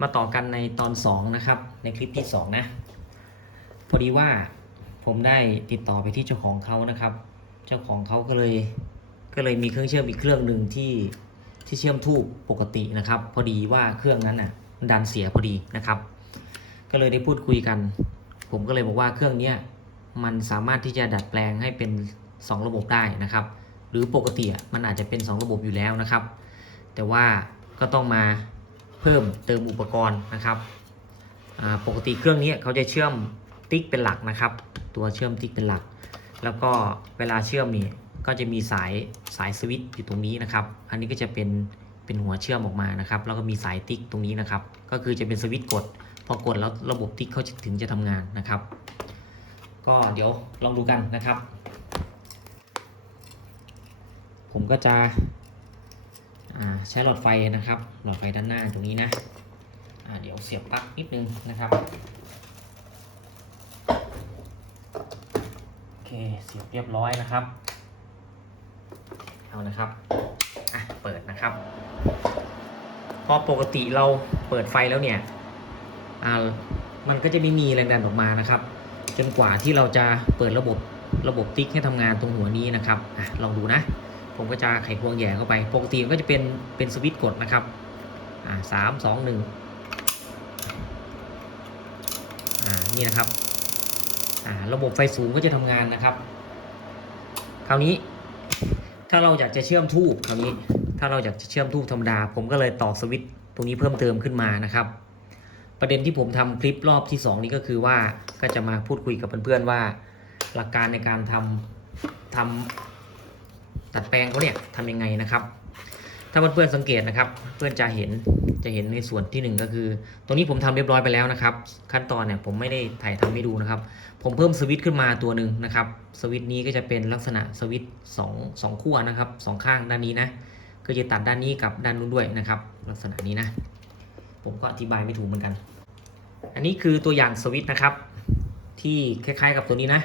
มาต่อกันในตอน 2 นะครับ ในคลิปที่ 2 นะ พอดีว่าผมได้ติดต่อไปที่เจ้าของเขานะครับ เจ้าของเขาก็เลยก็เลยมีเครื่องเชื่อมอีกเครื่องหนึ่งที่ที่เชื่อมทูบปกตินะครับ พอดีว่าเครื่องนั้นน่ะมันดันเสียพอดีนะครับ ก็เลยได้พูดคุยกัน ผมก็เลยบอกว่าเครื่องเนี้ยมันสามารถที่จะดัดแปลงให้เป็น 2 ระบบได้นะครับ หรือปกติมันอาจจะเป็น 2 ระบบอยู่แล้วนะครับ แต่ว่าก็ต้องมา เพิ่มเติมอุปกรณ์นะครับปกติเครื่องนี้เขาจะเชื่อมติ๊กเป็นหลักนะครับ ตัวเชื่อมติ๊กเป็นหลัก แล้วก็เวลาเชื่อมนี่ก็จะมีสายสายสวิตช์อยู่ตรงนี้นะครับ อันนี้ก็จะเป็นเป็นหัวเชื่อมออกมานะครับ แล้วก็มีสายติ๊กตรงนี้นะครับ ก็คือจะเป็นสวิตช์กด พอกดแล้วระบบติ๊กเขาจะถึงจะทำงานนะครับ ก็เดี๋ยวลองดูกันนะครับ ผมก็จะ ใช้หลอดไฟนะครับ หลอดไฟด้านหน้าตรงนี้นะเดี๋ยวเสียบปลั๊กนิดนึงนะครับ โอเคเสียบเรียบร้อยนะครับ เอานะครับอะเปิดนะครับ พอปกติเราเปิดไฟแล้วเนี่ยอ่ามันก็จะไม่มีแรงดันออกมานะครับ จนกว่าที่เราจะเปิดระบบระบบติ๊กให้ทำงานตรงหัวนี้นะครับอะลองดูนะ ผมก็จะไขควงแย่เข้าไป ปกติมันก็จะเป็นเป็นสวิตช์กดนะครับอ่าสามสองหนึ่งอ่านี่นะครับอ่าระบบไฟสูงก็จะทำงานนะครับ คราวนี้ ถ้าเราอยากจะเชื่อมทูบคราวนี้ ถ้าเราอยากจะเชื่อมทูบธรรมดา ผมก็เลยต่อสวิตช์ตรงนี้เพิ่มเติมขึ้นมานะครับ ประเด็นที่ผมทำคลิปรอบที่ 2 นี้ก็คือว่าก็จะมาพูดคุยกับเพื่อนๆว่า หลักการในการทำทำ ตัดแปลงเขาเนี่ยทำยังไงนะครับ ถ้าเพื่อนๆสังเกตนะครับ เพื่อนจะเห็นจะเห็นในส่วนที่หนึ่งก็คือ ตรงนี้ผมทำเรียบร้อยไปแล้วนะครับ ขั้นตอนเนี่ยผมไม่ได้ถ่ายทำให้ดูนะครับ ผมเพิ่มสวิตช์ขึ้นมาตัวหนึ่งนะครับ สวิตช์นี้ก็จะเป็นลักษณะสวิตช์สองสองขั้วนะครับสองข้างด้านนี้นะก็จะตัดด้านนี้กับด้านนู้นด้วยนะครับ ลักษณะนี้นะ ผมก็อธิบายไม่ถูกเหมือนกัน อันนี้คือตัวอย่างสวิตช์นะครับ ที่คล้ายๆกับตัวนี้นะ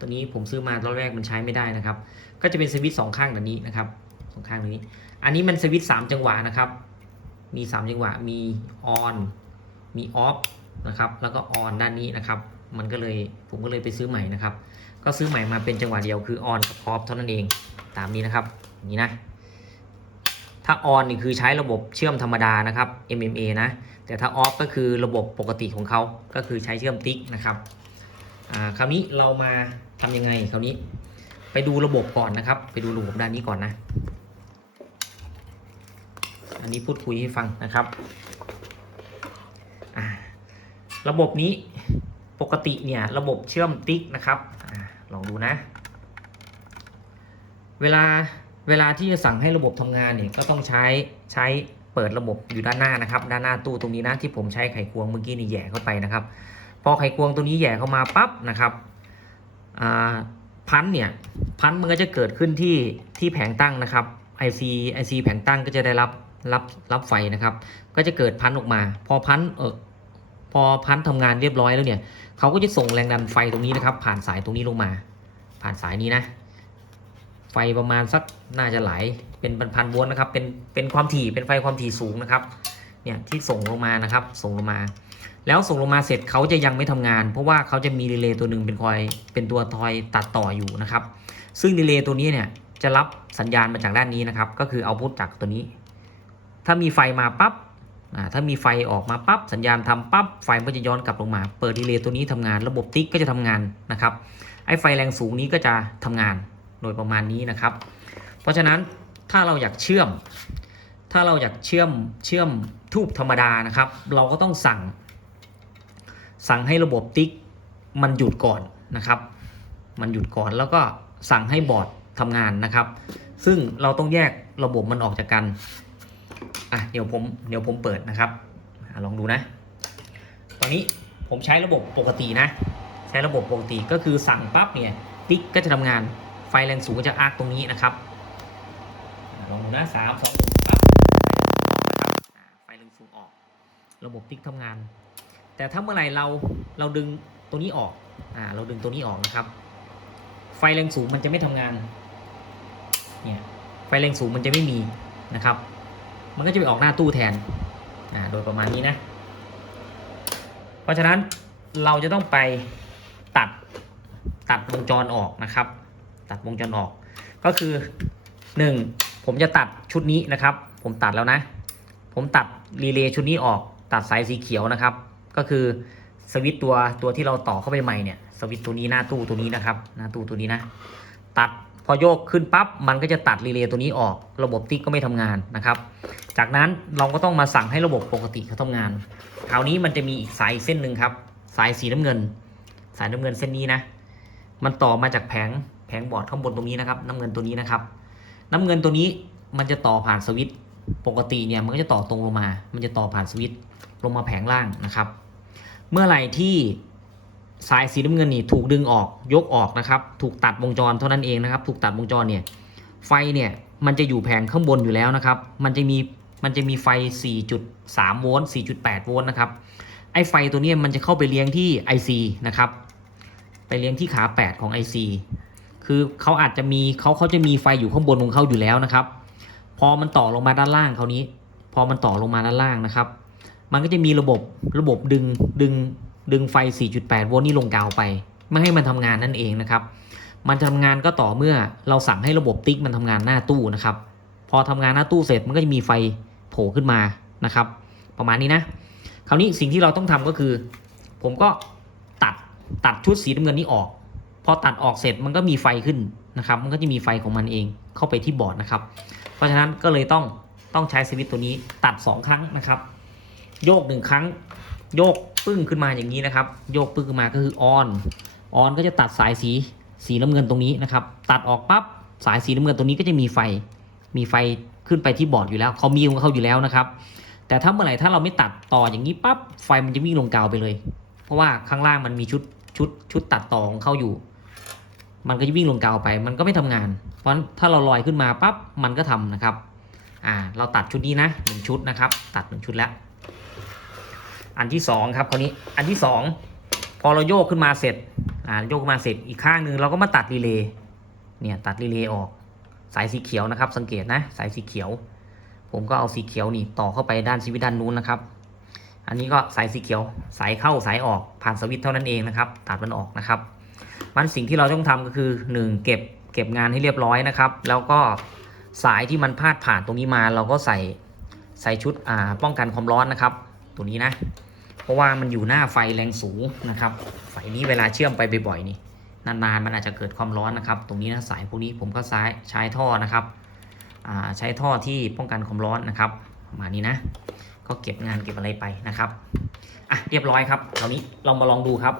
ตัวนี้ผมซื้อมาตอนแรกมันใช้ไม่ได้นะครับ ก็จะเป็นสวิตช์สองข้างแบบนี้นะครับสองข้างแบบนี้ อันนี้มันสวิตช์สามจังหวะนะครับ มีสามจังหวะ มีออนมีออฟนะครับ แล้วก็ออนด้านนี้นะครับ มันก็เลยผมก็เลยไปซื้อใหม่นะครับ ก็ซื้อใหม่มาเป็นจังหวะเดียวคือออนกับออฟเท่านั้นเองตามนี้นะครับนี้นะถ้าออนนี่คือใช้ระบบเชื่อมธรรมดานะครับ MMA นะ แต่ถ้าออฟก็คือระบบปกติของเขาก็คือใช้เชื่อมติ๊กนะครับ คราวนี้เรามาทำยังไงคราวนี้ ไปดูระบบก่อนนะครับ ไปดูระบบด้านนี้ก่อนนะ อันนี้พูดคุยให้ฟังนะครับ ระบบนี้ปกติเนี่ยระบบเชื่อมติ๊กนะครับอลองดูนะ เวลาเวลาที่จะสั่งให้ระบบทำงานเนี่ยก็ต้องใช้ใช้เปิดระบบอยู่ด้านหน้านะครับ ด้านหน้าตู้ตรงนี้นะที่ผมใช้ไขควงเมื่อกี้นี่แย่เข้าไปนะครับ พอไขควงตัวนี้แย่เข้ามาปั๊บนะครับพันเนี่ยพันมันก็จะเกิดขึ้นที่ที่แผงตั้งนะครับ IC IC แผงตั้งก็จะได้รับรับรับไฟนะครับ ก็จะเกิดพันออกมา พอพันเออพอพันทำงานเรียบร้อยแล้วเนี่ยเขาก็จะส่งแรงดันไฟตรงนี้นะครับ ผ่านสายตรงนี้ลงมา ผ่านสายนี้นะ ไฟประมาณสักน่าจะไหลเป็นพันๆโวลต์นะครับ เป็นเป็นความถี่เป็นไฟความถี่สูงนะครับ เนี่ยที่ส่งลงมานะครับ ส่งลงมา แล้วส่งลงมาเสร็จเขาจะยังไม่ทำงาน เพราะว่าเขาจะมีรีเลย์ตัวหนึ่งเป็นคอยเป็นตัวทอยตัดต่ออยู่นะครับ ซึ่งรีเลย์ตัวนี้เนี่ยจะรับสัญญาณมาจากด้านนี้นะครับ ก็คือเอาพุทจากตัวนี้ ถ้ามีไฟมาปั๊บถ้ามีไฟออกมาปั๊บสัญญาณทำปั๊บไฟมันก็จะย้อนกลับลงมา เปิดรีเลย์ตัวนี้ทำงาน ระบบติ๊กก็จะทำงานนะครับไอ้ไฟแรงสูงนี้ก็จะทำงานโดยประมาณนี้นะครับ เพราะฉะนั้นถ้าเราอยากเชื่อม ถ้าเราอยากเชื่อมเชื่อม ทูบธรรมดานะครับ เราก็ต้องสั่ง สั่งให้ระบบติ๊กมันหยุดก่อนนะครับ มันหยุดก่อนแล้วก็สั่งให้บอร์ดทำงานนะครับ ซึ่งเราต้องแยกระบบมันออกจากกันอะเดี๋ยวผมเดี๋ยวผมเปิดนะครับอลองดูนะ ตอนนี้ผมใช้ระบบปกตินะ ใช้ระบบปกติก็คือสั่งปั๊บเนี่ยติ๊กก็จะทำงานไฟแรงสูงก็จะอาร์คตรงนี้นะครับอลองดูนะสามสอง ระบบติ๊กทำงาน แต่ถ้าเมื่อไหร่เราเราดึงตัวนี้ออกอ่าเราดึงตัวนี้ออกนะครับ ไฟแรงสูงมันจะไม่ทำงานเนี่ยไฟแรงสูงมันจะไม่มีนะครับ มันก็จะไปออกหน้าตู้แทนอ่าโดยประมาณนี้นะ เพราะฉะนั้นเราจะต้องไปตัดตัดวงจรออกนะครับ ตัดวงจรออก ก็คือหนึ่งผมจะตัดชุดนี้นะครับ ผมตัดแล้วนะ ผมตัดรีเลย์ชุดนี้ออก ตัดสายสีเขียวนะครับ ก็คือสวิตตัวตัวที่เราต่อเข้าไปใหม่เนี่ยสวิตตัวนี้หน้าตู้ตัวนี้นะครับหน้าตู้ตัวนี้นะ ตัดพอโยกขึ้นปั๊บมันก็จะตัดรีเลย์ตัวนี้ออก ระบบติ๊กก็ไม่ทำงานนะครับ จากนั้นเราก็ต้องมาสั่งให้ระบบปกติเขาทำงาน คราวนี้มันจะมีอีกสายเส้นหนึ่งครับ สายสีน้ำเงิน สายน้ำเงินเส้นนี้นะ มันต่อมาจากแผงแผงบอร์ดข้างบนตรงนี้นะครับ น้ำเงินตัวนี้นะครับ น้ำเงินตัวนี้มันจะต่อผ่านสวิต ปกติเนี่ยมันก็จะต่อตรงลงมา มันจะต่อผ่านสวิตช์ลงมาแผงล่างนะครับ เมื่อไหร่ที่สายสีน้ำเงินนี่ถูกดึงออกยกออกนะครับ ถูกตัดวงจรเท่านั้นเองนะครับ ถูกตัดวงจรเนี่ยไฟเนี่ยมันจะอยู่แผงข้างบนอยู่แล้วนะครับ มันจะมีมันจะมีไฟ 4.3 โวลต์ 4.8 โวลต์นะครับ ไอ้ไฟตัวนี้มันจะเข้าไปเลี้ยงที่ IC นะครับ ไปเลี้ยงที่ขา 8 ของ IC คือเขาอาจจะมีเขาเขาจะมีไฟอยู่ข้างบนของเขาอยู่แล้วนะครับ พอมันต่อลงมาด้านล่างคราวนี้ พอมันต่อลงมาด้านล่างนะครับ มันก็จะมีระบบระบบดึงดึงดึงไฟ 4.8 โวลต์นี่ลงกาวไป ไม่ให้มันทำงานนั่นเองนะครับ มันจะทำงานก็ต่อเมื่อเราสั่งให้ระบบติ๊กมันทำงานหน้าตู้นะครับ พอทำงานหน้าตู้เสร็จมันก็จะมีไฟโผล่ขึ้นมานะครับ ประมาณนี้นะ คราวนี้สิ่งที่เราต้องทำก็คือ ผมก็ตัดตัดชุดสีน้ำเงินนี้ออก พอตัดออกเสร็จมันก็มีไฟขึ้นนะครับ มันก็จะมีไฟของมันเองเข้าไปที่บอร์ดนะครับ เพราะฉะนั้นก็เลยต้องต้องใช้สวิตตัวนี้ตัด 2 ครั้งนะครับ โยกหนึ่งครั้ง โยกปึ้งขึ้นมาอย่างนี้นะครับ โยกปึ้งขึ้นมาก็คือออนออนก็จะตัดสายสีสีน้ำเงินตรงนี้นะครับ ตัดออกปั๊บสายสีน้ำเงินตรงนี้ก็จะมีไฟ มีไฟขึ้นไปที่บอร์ดอยู่แล้วเขามีของเขาอยู่แล้วนะครับ แต่ถ้าเมื่อไหร่ถ้าเราไม่ตัดต่ออย่างนี้ปั๊บไฟมันจะวิ่งลงกาวไปเลย เพราะว่าข้างล่างมันมีชุดชุดชุดตัดต่อของเขาอยู่ มันก็จะวิ่งลงกาวไป มันก็ไม่ทำงาน เพราะถ้าเราลอยขึ้นมาปั๊บมันก็ทำนะครับ อ่า เราตัดชุดนี้นะหนึ่งชุดนะครับ ตัดหนึ่งชุดแล้ว อันที่สองครับคราวนี้อันที่สองพอเราโยกขึ้นมาเสร็จ อ่าโยกมาเสร็จอีกข้างหนึ่งเราก็มาตัดรีเลย์เนี่ยตัดรีเลย์ออกสายสีเขียวนะครับ สังเกตนะสายสีเขียว ผมก็เอาสีเขียวนี่ต่อเข้าไปด้านสวิตช์ด้านนู้นนะครับ อันนี้ก็สายสีเขียว สายเข้าสายออกผ่านสวิตช์เท่านั้นเองนะครับ ตัดมันออกนะครับ มันสิ่งที่เราต้องทำก็คือ 1 เก็บเก็บงานให้เรียบร้อยนะครับ แล้วก็สายที่มันพาดผ่านตรงนี้มา เราก็ใส่ใส่ชุดอ่าป้องกันความร้อนนะครับ ตัวนี้นะ เพราะว่ามันอยู่หน้าไฟแรงสูงนะครับไฟนี้เวลาเชื่อมไปบ่อยๆนี่นานๆมันอาจจะเกิดความร้อนนะครับ ตรงนี้นะสายพวกนี้ผมก็ใช้ใช้ท่อนะครับอ่าใช้ท่อที่ป้องกันความร้อนนะครับมานี้นะ ก็เก็บงานเก็บอะไรไปนะครับอะเรียบร้อยครับคราวนี้เรามาลองดูครับ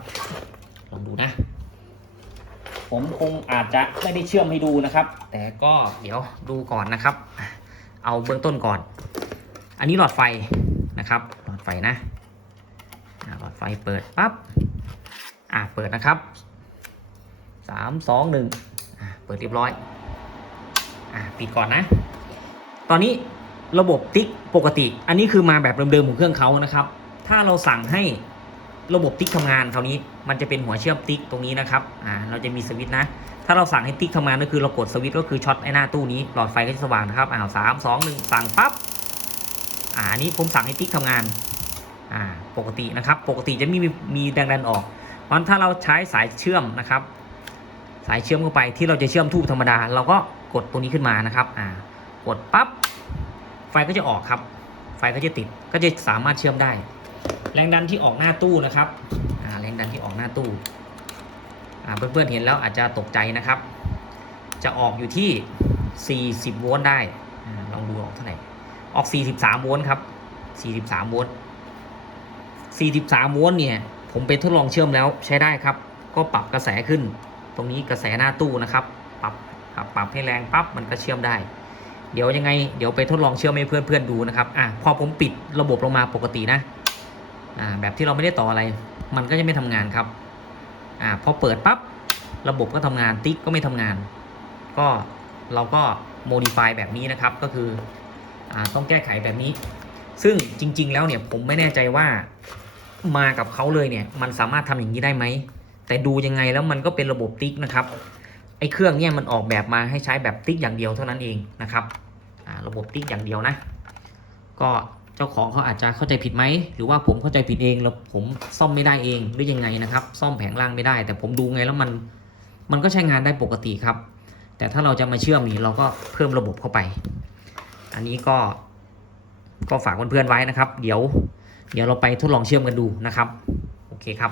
ลองดูนะ ผมคงอาจจะไม่ได้เชื่อมให้ดูนะครับ แต่ก็เดี๋ยวดูก่อนนะครับ เอาเบื้องต้นก่อน อันนี้หลอดไฟนะครับ หลอดไฟนะหลอดไฟเปิดปั๊บอะเปิดนะครับสามสองหนึ่งเปิดเรียบร้อยอะปิดก่อนนะ ตอนนี้ระบบติ๊กปกติ อันนี้คือมาแบบเดิมๆของเครื่องเขานะครับ ถ้าเราสั่งให้ ระบบติ๊กทำงานคราวนี้มันจะเป็นหัวเชื่อมติ๊กตรงนี้นะครับอ่าเราจะมีสวิตช์นะ ถ้าเราสั่งให้ติ๊กทำงานก็คือเรากดสวิตช์ก็คือช็อตไอ้หน้าตู้นี้หลอดไฟก็จะสว่างนะครับอ้าวสามสองหนึ่งสั่งปั๊บอ่าอันนี้ผมสั่งให้ติ๊กทำงานอ่าปกตินะครับ ปกติจะมีมีแรงดันออกเพราะฉะนั้นถ้าเราใช้สายเชื่อมนะครับ สายเชื่อมเข้าไปที่เราจะเชื่อมทูบธรรมดา เราก็กดตรงนี้ขึ้นมานะครับอ่ากดปั๊บไฟก็จะออกครับ ไฟก็จะติดก็จะสามารถเชื่อมได้ แรงดันที่ออกหน้าตู้นะครับแรงดันที่ออกหน้าตู้อ่าเพื่อนๆเห็นแล้วอาจจะตกใจนะครับ จะออกอยู่ที่ 40 โวลต์ได้ลองดูออกเท่าไหร่ ออก 43 โวลต์ครับ 43 โวลต์ 43 โวลต์เนี่ย ผมไปทดลองเชื่อมแล้วใช้ได้ครับ ก็ปรับกระแสขึ้น ตรงนี้กระแสหน้าตู้นะครับ ปรับครับปรับให้แรงปั๊บมันก็เชื่อมได้ เดี๋ยวยังไง เดี๋ยวไปทดลองเชื่อมให้เพื่อนๆดูนะครับ อะ พอผมปิดระบบลงมาปกตินะ แบบที่เราไม่ได้ต่ออะไร มันก็จะไม่ทำงานครับอ่าพอเปิดปั๊บระบบก็ทำงานติ๊กก็ไม่ทำงาน ก็เราก็โมดิฟายแบบนี้นะครับก็คืออ่าต้องแก้ไขแบบนี้ ซึ่งจริง ๆ แล้วเนี่ยผมไม่แน่ใจว่ามากับเขาเลยเนี่ยมันสามารถทำอย่างนี้ได้ไหมแต่ดูยังไงแล้วมันก็เป็นระบบติ๊กนะครับไอ้เครื่องเนี่ยมันออกแบบมาให้ใช้แบบติ๊กอย่างเดียวเท่านั้นเองนะครับอ่าระบบติ๊กอย่างเดียวนะ ก็ จ้าของเขาอาจจะเข้าใจผิดไหม หรือว่าผมเข้าใจผิดเองแล้วผมซ่อมไม่ได้เองหรือยังไงนะครับ ซ่อมแผงล่างไม่ได้ แต่ผมดูไงแล้วมันมันก็ใช้งานได้ปกติครับ แต่ถ้าเราจะมาเชื่อมนี่เราก็เพิ่มระบบเข้าไป อันนี้ก็ก็ฝากเพื่อนๆไว้นะครับ เดี๋ยว เดี๋ยวเราไปทดลองเชื่อมกันดูนะครับโอเคครับ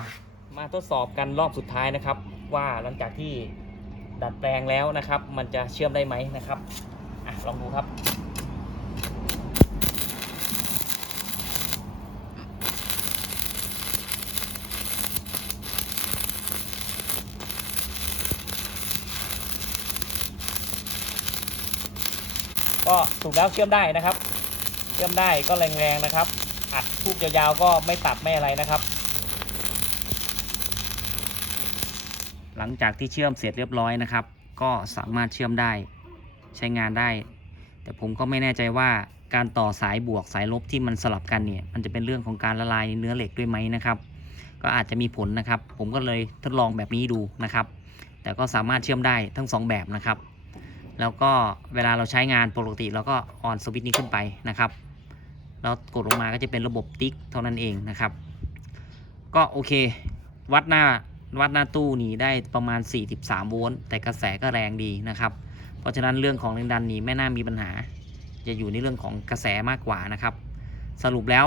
มาทดสอบกันรอบสุดท้ายนะครับ ว่าหลังจากที่ดัดแปลงแล้วนะครับ มันจะเชื่อมได้ไหมนะครับอะลองดูครับ ก็ถูกแล้วเชื่อมได้นะครับ เชื่อมได้ก็แรงๆนะครับ อัดทูบยาวๆก็ไม่ตัดไม่อะไรนะครับ หลังจากที่เชื่อมเสร็จเรียบร้อยนะครับ ก็สามารถเชื่อมได้ใช้งานได้ แต่ผมก็ไม่แน่ใจว่าการต่อสายบวกสายลบที่มันสลับกันเนี่ย มันจะเป็นเรื่องของการละลายเนื้อเหล็กด้วยไหมนะครับ ก็อาจจะมีผลนะครับ ผมก็เลยทดลองแบบนี้ดูนะครับ แต่ก็สามารถเชื่อมได้ทั้งสองแบบนะครับ แล้วก็เวลาเราใช้งานปกติเราก็ออนสวิตช์นี้ขึ้นไปนะครับแล้วกดลงมาก็จะเป็นระบบติ๊กเท่านั้นเองนะครับ ก็โอเค วัดหน้าวัดหน้าตู้นี้ได้ประมาณ 43 โวลต์แต่กระแสก็แรงดีนะครับ เพราะฉะนั้นเรื่องของแรงดันนี้ไม่น่ามีปัญหา จะอยู่ในเรื่องของกระแสมากกว่านะครับ สรุปแล้ว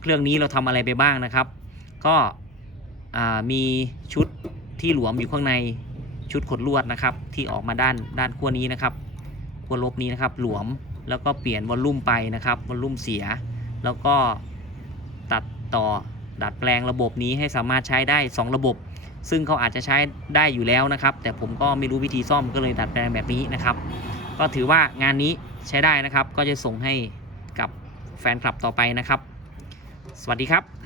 เครื่องนี้เราทำอะไรไปบ้างนะครับ ก็มีชุดที่หลวมอยู่ข้างใน ชุดขดลวดนะครับ ที่ออกมาด้านด้านขั้วนี้นะครับขั้วลบนี้นะครับ หลวมแล้วก็เปลี่ยนวอลลุ่มไปนะครับวอลลุ่มเสีย แล้วก็ตัดต่อดัดแปลงระบบนี้ให้สามารถใช้ได้ 2 ระบบ ซึ่งเขาอาจจะใช้ได้อยู่แล้วนะครับ แต่ผมก็ไม่รู้วิธีซ่อมก็เลยดัดแปลงแบบนี้นะครับ ก็ถือว่างานนี้ใช้ได้นะครับ ก็จะส่งให้กับแฟนคลับต่อไปนะครับ สวัสดีครับ